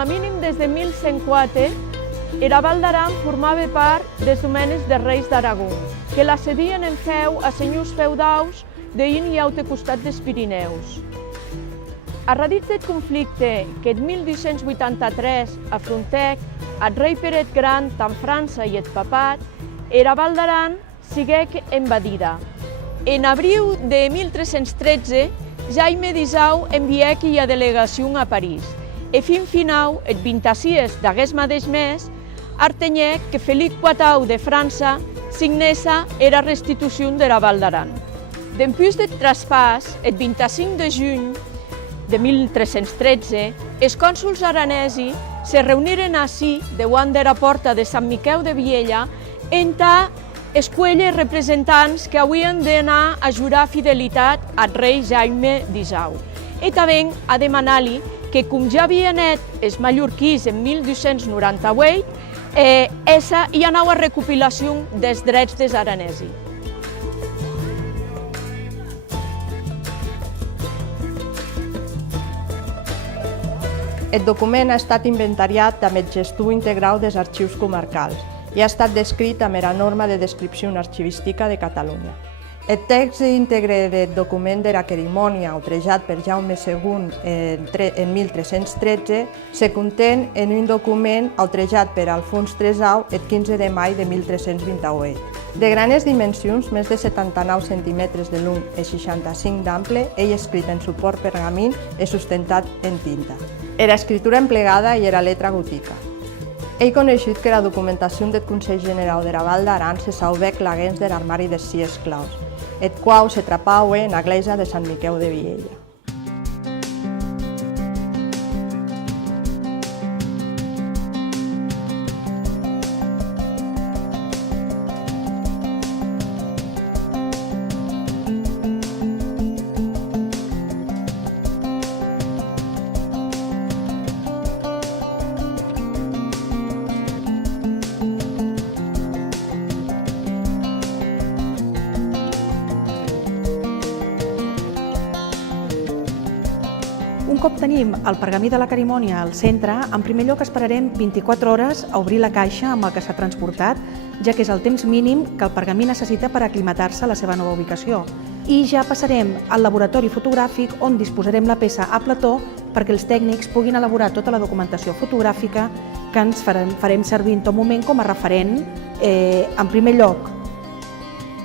com a mínim des de 1104, era Val d'Aran formava part dels domenis dels reis d'Aragó, que la cedien en feu a senyors feudals d'in i altre costat dels Pirineus. A radit del conflicte que en 1283 afrontèc el rei Pere el Gran amb França i el papat, era Val d'Aran siguec invadida. En abril de 1313, Jaime d'Isau envièc a delegació a París, e fin final, el 26 d'aquest mateix mes, artenhèc que Felip IV de França signessa era restitució de la Val d'Aran. Dempús del traspàs, el 25 de juny de 1313, els cònsols aranesi se reuniren ací, davant de la porta de Sant Miquel de Viella, entà escuelles representants que havien d'anar a jurar fidelitat al rei Jaime d'Isau. I també a demanar-li que, com ja havien net els mallorquís en 1298, essa hi ha nova recopilació dels drets dels aranesi. El document ha estat inventariat amb el gestor integral dels arxius comarcals i ha estat descrit amb la norma de descripció arxivística de Catalunya. El text íntegre del document de la cerimònia outrejat per Jaume II en 1313 se contén en un document outrejat per Alfons III el 15 de maig de 1328. De granes dimensions, més de 79 centímetres de long i 65 d'ample, ell escrit en suport pergamín i sustentat en tinta. Era escritura emplegada i era letra gotica. Ell coneixut que la documentació del Consell General de la Val d'Aran se sauvec laguens de l'armari de 6 esclaus, el qual se trapaue en la església de Sant Miquel de Viella. Un cop tenim el pergamí de la cerimònia al centre, en primer lloc esperarem 24 hores a obrir la caixa amb el que s'ha transportat, ja que és el temps mínim que el pergamí necessita per aclimatar-se a la seva nova ubicació. I ja passarem al laboratori fotogràfic on disposarem la peça a plató perquè els tècnics puguin elaborar tota la documentació fotogràfica que ens farem servir en tot moment com a referent, en primer lloc,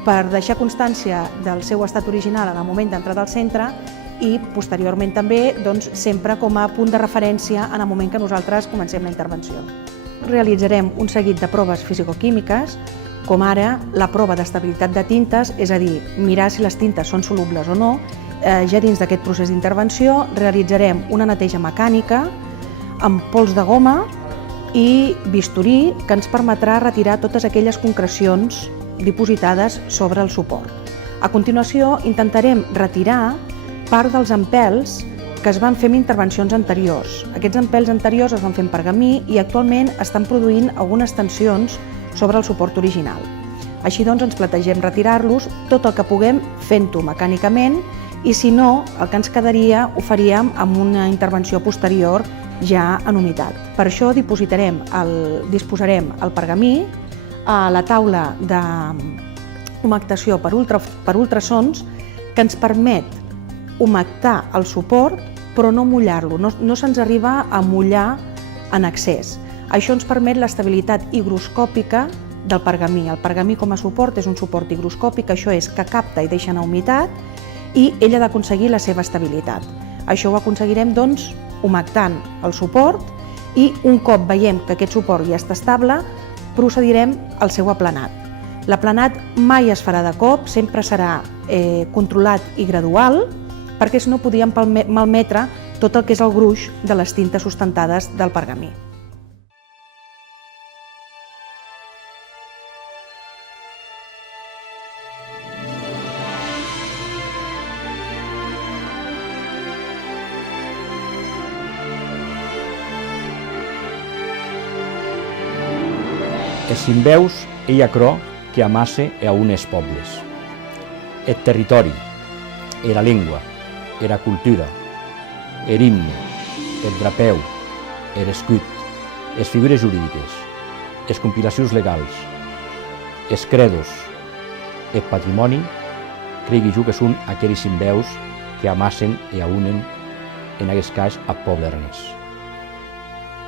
per deixar constància del seu estat original en el moment d'entrada al centre i posteriorment també sempre com a punt de referència en el moment que nosaltres comencem la intervenció. Realitzarem un seguit de proves fisicoquímiques, com ara la prova d'estabilitat de tintes, és a dir, mirar si les tintes són solubles o no. Ja dins d'aquest procés d'intervenció realitzarem una neteja mecànica amb pols de goma i bisturí que ens permetrà retirar totes aquelles concrecions dipositades sobre el suport. A continuació intentarem retirar part dels empelts que es van fer en intervencions anteriors. Aquests empelts anteriors es van fer en pergamí i actualment estan produint algunes tensions sobre el suport original. Així doncs ens plantegem retirar-los tot el que puguem fent-ho mecànicament i si no, el que ens quedaria ho faríem amb una intervenció posterior ja en humitat. Per això disposarem el pergamí a la taula d'humectació per ultrasons que ens permet humectar el suport però no mullar-lo, no se'ns arriba a mullar en excés. Això ens permet l'estabilitat higroscòpica del pergamí. El pergamí com a suport és un suport higroscòpic, això és que capta i deixa anar humitat i ell ha d'aconseguir la seva estabilitat. Això ho aconseguirem doncs humectant el suport i un cop veiem que aquest suport ja està estable procedirem al seu aplanat. L'aplanat mai es farà de cop, sempre serà controlat i gradual perquè si no podíem malmetre tot el que és el gruix de les tintes sustentades del pergamí. Es simbeus ei aquerò que amasse a unes pobles. El territori, la llengua, la cultura, l'himne, el drapeu, er escut, les figures jurídiques, les compilacions legals, els credos, el patrimoni, cregui jo que són aquells simbeus que amassen i aunen, en aquest cas, al poble aranès.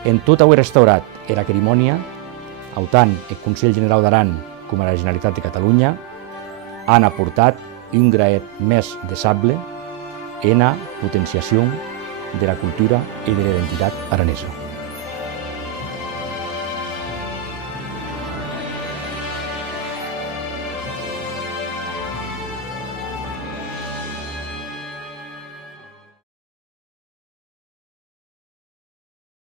En tot ho restaurat era cerimònia, tant el Consell General d'Aran com la Generalitat de Catalunya han aportat un graet més de sable en la potenciació de la cultura i de la identitat aranesa.